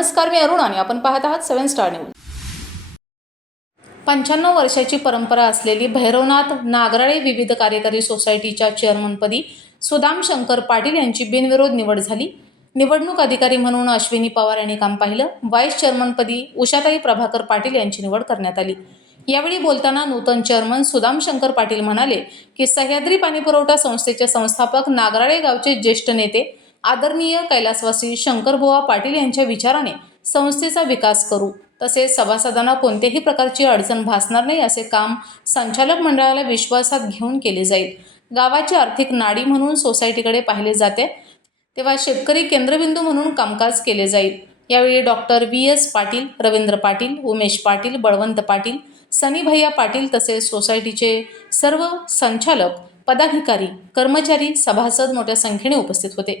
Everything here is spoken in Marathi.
नमस्कार मी अरुण आणि आपण पाहत आहात सेवन स्टार न्यूज. पंच्याण्णव वर्षाची परंपरा असलेली भैरवनाथ नागराळे विविध कार्यकारी सोसायटीच्या चेअरमनपदी सुदाम शंकर पाटील यांची बिनविरोध निवड झाली. निवडणूक अधिकारी म्हणून अश्विनी पवार यांनी काम पाहिलं. व्हाईस चेअरमनपदी उषाताई प्रभाकर पाटील यांची निवड करण्यात आली. यावेळी बोलताना नूतन चेअरमन सुदाम शंकर पाटील म्हणाले की सह्याद्री पाणीपुरवठा संस्थेचे संस्थापक नागराळे गावचे ज्येष्ठ नेते आदरणीय कैलासवासी शंकरबुवा पाटील यांच्या विचाराने संस्थेचा विकास करू तसेच सभासदांना कोणत्याही प्रकारची अडचण भासणार नाही असे काम संचालक मंडळाला विश्वासात घेऊन केले जाईल. गावाची आर्थिक नाडी म्हणून सोसायटीकडे पाहिले जाते तेव्हा शेतकरी केंद्रबिंदू म्हणून कामकाज केले जाईल. यावेळी doctor V S Patil Ravindra Patil Umesh Patil Balwant Patil Sunny भैया पाटील तसेच सोसायटीचे सर्व संचालक पदाधिकारी कर्मचारी सभासद मोठ्या संख्येने उपस्थित होते.